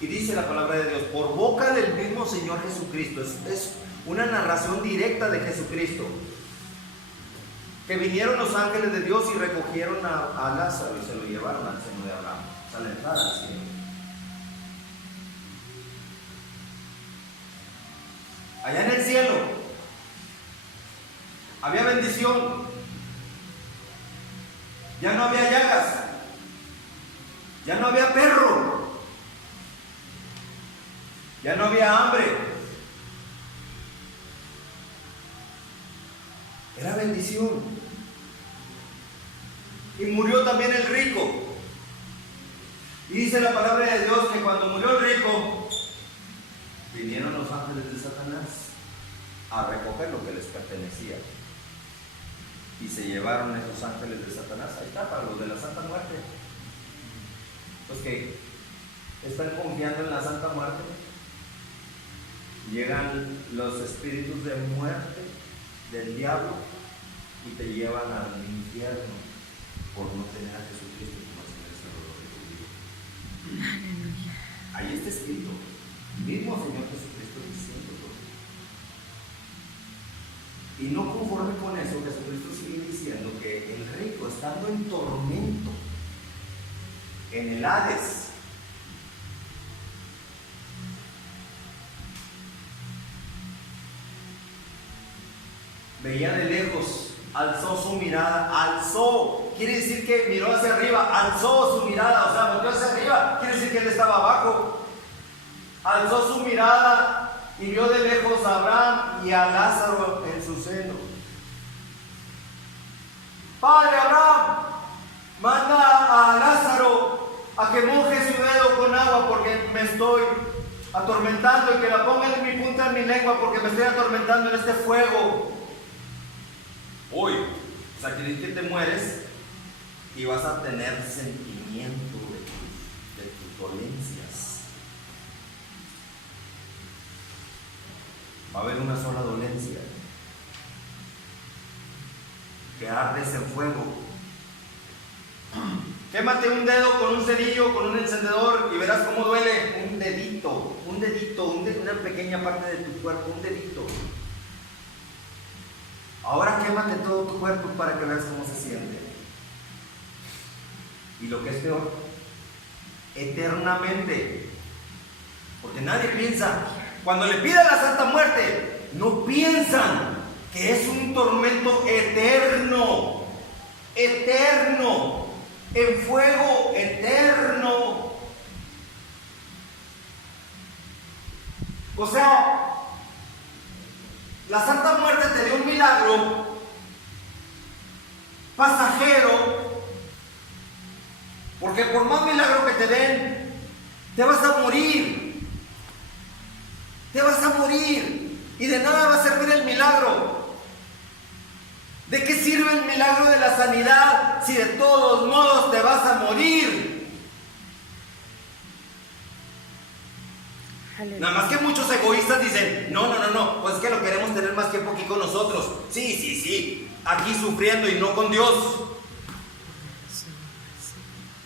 Y dice la palabra de Dios, por boca del mismo Señor Jesucristo, es una narración directa de Jesucristo, que vinieron los ángeles de Dios y recogieron a Lázaro y se lo llevaron al seno de Abraham, a la entrada al cielo. Allá en el cielo había bendición, ya no había llagas, ya no había perro, Ya no había hambre. Era bendición. Y murió también el rico. Y dice la palabra de Dios que cuando murió el rico, vinieron los ángeles de Satanás a recoger lo que les pertenecía. Y se llevaron a esos ángeles de Satanás. Ahí está, para los de la Santa Muerte. Los que están confiando en la Santa Muerte. Llegan los espíritus de muerte del diablo y te llevan al infierno por no tener a Jesucristo como Señor y Salvador de tu vida. Aleluya. Ahí está escrito, mismo Señor Jesucristo diciéndolo. Y no conforme con eso, Jesucristo sigue diciendo que el rico, estando en tormento en el Hades, veía de lejos, alzó su mirada, quiere decir que miró hacia arriba, alzó su mirada, o sea, volvió hacia arriba, quiere decir que él estaba abajo, alzó su mirada y vio de lejos a Abraham y a Lázaro en su seno. Padre Abraham, manda a Lázaro a que moje su dedo con agua porque me estoy atormentando, y que la ponga en mi punta en mi lengua porque me estoy atormentando en este fuego. Uy, o sea, quiere decir que te mueres y vas a tener sentimiento de tus dolencias. Va a haber una sola dolencia, que ardes en fuego. Quémate un dedo con un cerillo, con un encendedor, y verás cómo duele. Un dedito, una pequeña parte de tu cuerpo, un dedito. Ahora quémate todo tu cuerpo para que veas cómo se siente. Y lo que es peor, eternamente. Porque nadie piensa, cuando le pide a la Santa Muerte, no piensan que es un tormento eterno, en fuego eterno. O sea, la Santa Muerte te dio un milagro pasajero, porque por más milagro que te den, te vas a morir. Te vas a morir y de nada va a servir el milagro. ¿De qué sirve el milagro de la sanidad si de todos modos te vas a morir? Nada más que muchos egoístas dicen, no, pues es que lo queremos tener más tiempo aquí con nosotros. Sí, aquí sufriendo y no con Dios.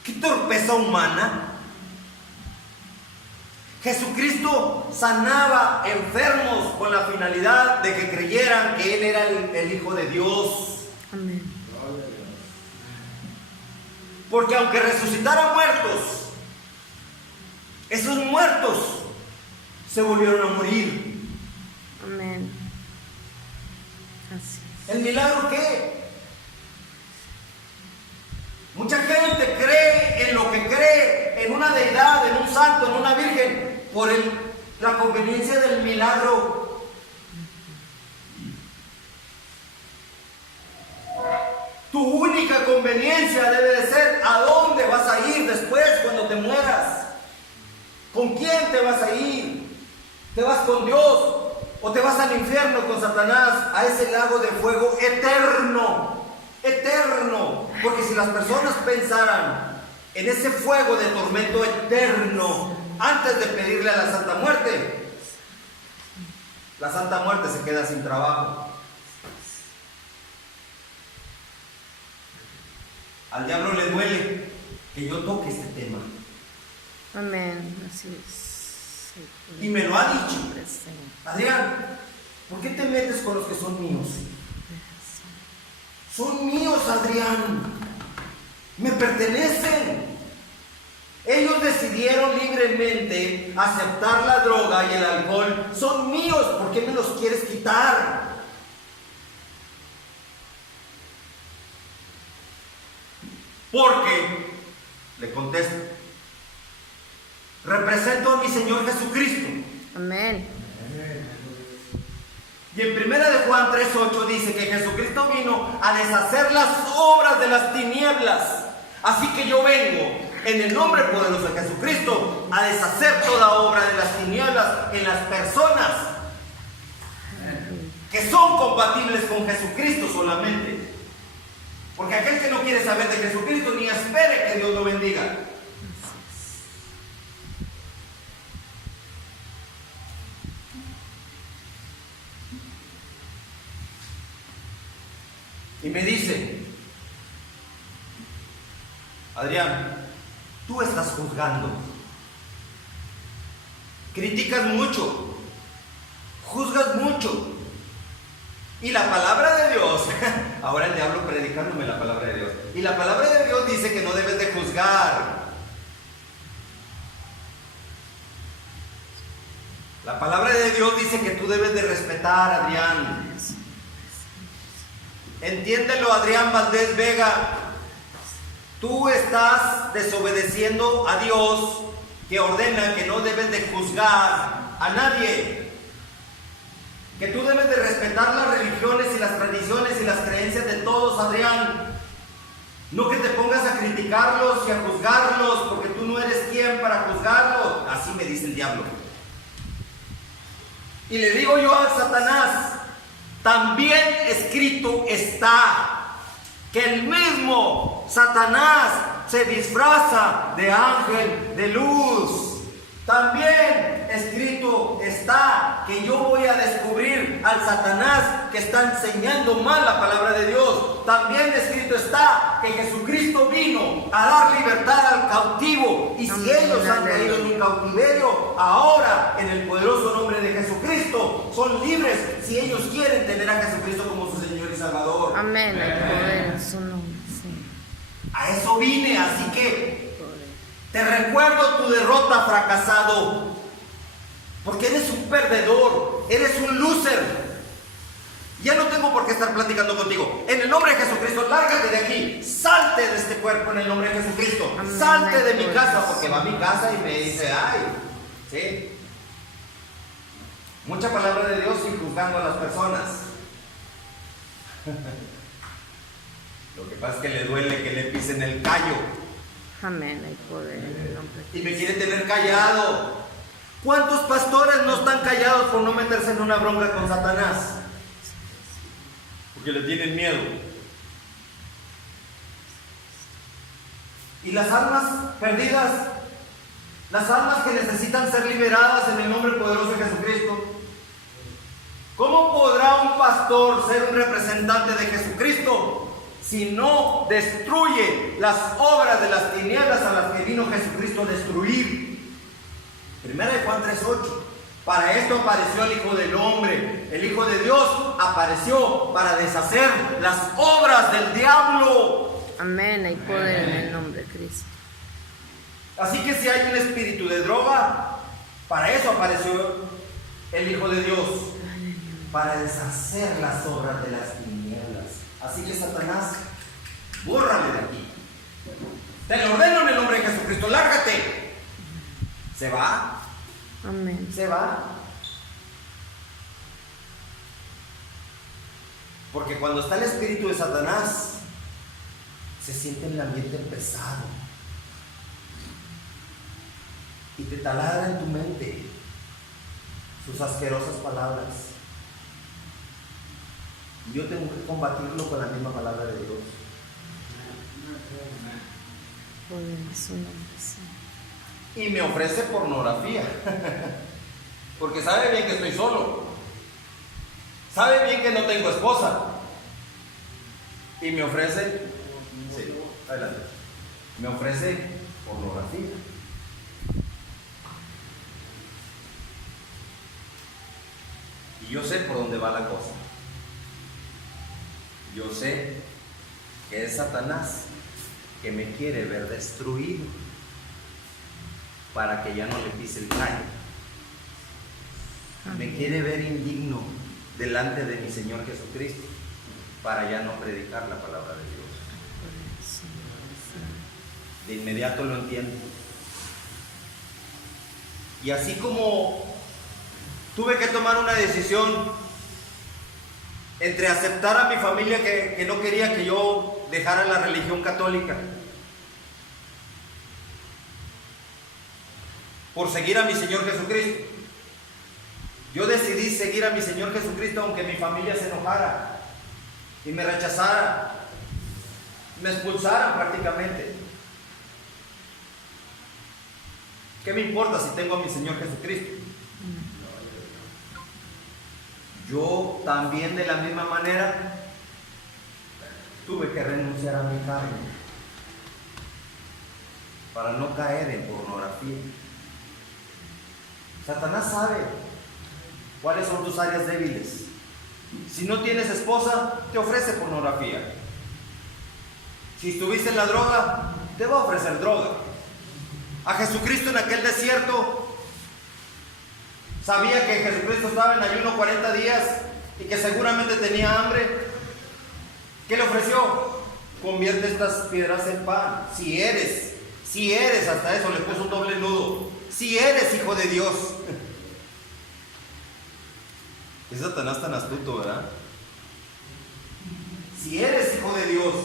¡Qué torpeza humana! Jesucristo sanaba enfermos con la finalidad de que creyeran que Él era el Hijo de Dios. Amén. Porque aunque resucitara muertos, esos muertos se volvieron a morir. Amén. Así es. ¿El milagro qué? Mucha gente cree en lo que cree, en una deidad, en un santo, en una virgen, por la conveniencia del milagro. Tu única conveniencia debe de ser a dónde vas a ir después cuando te mueras. ¿Con quién te vas a ir? ¿Te vas con Dios o te vas al infierno con Satanás, a ese lago de fuego eterno? Eterno. Porque si las personas pensaran en ese fuego de tormento eterno antes de pedirle a la Santa Muerte, la Santa Muerte se queda sin trabajo. Al diablo le duele que yo toque este tema. Amén. Así es. Sí, Y me lo ha dicho. Señor. Adrián, ¿por qué te metes con los que son míos? Son míos, Adrián. Me pertenecen. Ellos decidieron libremente aceptar la droga y el alcohol. Son míos. ¿Por qué me los quieres quitar? Porque, le contesto, represento a mi Señor Jesucristo. Amén. Y en 1 de Juan 3:8 dice que Jesucristo vino a deshacer las obras de las tinieblas. Así que yo vengo en el nombre poderoso de Jesucristo a deshacer toda obra de las tinieblas en las personas que son compatibles con Jesucristo solamente. Porque aquel que no quiere saber de Jesucristo ni espere que Dios lo bendiga. Y me dice: Adrián, tú estás juzgando, criticas mucho, juzgas mucho. Y la palabra de Dios, ahora el diablo predicándome la palabra de Dios, y la palabra de Dios dice que no debes de juzgar. La palabra de Dios dice que tú debes de respetar, Adrián. Entiéndelo, Adrián Valdés Vega. Tú estás desobedeciendo a Dios, que ordena que no debes de juzgar a nadie, que tú debes de respetar las religiones y las tradiciones y las creencias de todos, Adrián. No que te pongas a criticarlos y a juzgarlos, porque tú no eres quien para juzgarlos. Así me dice el diablo. Y le digo yo a Satanás: también escrito está que el mismo Satanás se disfraza de ángel de luz. También escrito está que yo voy a descubrir al Satanás que está enseñando mal la palabra de Dios. También escrito está que Jesucristo vino a dar libertad al cautivo. Y si ellos han caído en un cautiverio, ahora en el poderoso nombre de Jesucristo son libres si ellos quieren tener a Jesucristo como su Señor y Salvador. Amén. Hay poder en su nombre. Sí. A eso vine, así que te recuerdo tu derrota, fracasado, porque eres un perdedor, eres un loser. Ya no tengo por qué estar platicando contigo. En el nombre de Jesucristo, lárgate de aquí, salte de este cuerpo en el nombre de Jesucristo. Amén. Salte de mi casa, porque va a mi casa y me dice: ay, ¿sí? Mucha palabra de Dios y juzgando a las personas. Lo que pasa es que le duele que le pisen el callo. Amén, hay poder en el nombre de Y me quiere tener callado. ¿Cuántos pastores no están callados por no meterse en una bronca con Satanás? Porque le tienen miedo. Y las almas perdidas, las almas que necesitan ser liberadas en el nombre poderoso de Jesucristo. ¿Cómo podrá un pastor ser un representante de Jesucristo si no destruye las obras de las tinieblas a las que vino Jesucristo a destruir? 1 de Juan 3:8. Para esto apareció el Hijo del Hombre. El Hijo de Dios apareció para deshacer las obras del diablo. Amén, hay poder en el nombre de Cristo. Así que si hay un espíritu de droga, para eso apareció el Hijo de Dios, para deshacer las obras de las tinieblas. Así que Satanás, bórrale de aquí. Te lo ordeno en el nombre de Jesucristo, lárgate. Se va. Amén. Se va. Porque cuando está el espíritu de Satanás, se siente el ambiente pesado. Y te taladra en tu mente sus asquerosas palabras. Y yo tengo que combatirlo con la misma palabra de Dios. Poder en su nombre, sí. Y me ofrece pornografía. Porque sabe bien que estoy solo. Sabe bien que no tengo esposa. Y me ofrece, sí, adelante. Me ofrece pornografía. Y yo sé por dónde va la cosa. Yo sé que es Satanás que me quiere ver destruido para que ya no le pise el callo. Me quiere ver indigno delante de mi Señor Jesucristo para ya no predicar la palabra de Dios. De inmediato lo entiendo. Y así como tuve que tomar una decisión entre aceptar a mi familia que no quería que yo dejara la religión católica, por seguir a mi Señor Jesucristo. Yo decidí seguir a mi Señor Jesucristo aunque mi familia se enojara y me rechazara, me expulsaran prácticamente. ¿Qué me importa si tengo a mi Señor Jesucristo? Yo también de la misma manera tuve que renunciar a mi carne para no caer en pornografía. Satanás sabe cuáles son tus áreas débiles. Si no tienes esposa, te ofrece pornografía. Si estuviste en la droga, te va a ofrecer droga. A Jesucristo en aquel desierto, sabía que Jesucristo estaba en ayuno 40 días y que seguramente tenía hambre. ¿Qué le ofreció? Convierte estas piedras en pan. Si eres, hasta eso le puso un doble nudo. Si eres hijo de Dios. Es Satanás tan astuto, ¿verdad? Si eres hijo de Dios.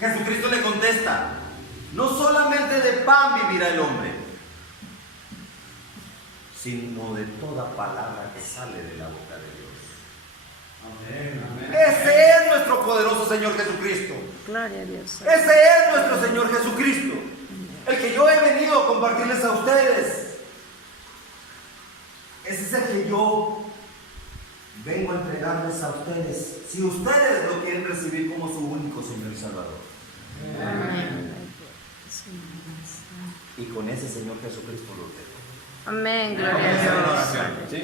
Jesucristo le contesta: no solamente de pan vivirá el hombre, sino de toda palabra que sale de la boca de Dios. Amén, amén. Ese es nuestro poderoso Señor Jesucristo. Gloria a Dios. Ese es nuestro Señor Jesucristo. El que yo he venido a compartirles a ustedes. Ese es el que yo vengo a entregarles a ustedes, si ustedes lo quieren recibir como su único Señor y Salvador. Amén. Y con ese Señor Jesucristo lo tengo. Amén. Gloria a Vamos a hacer una Dios. oración, ¿sí?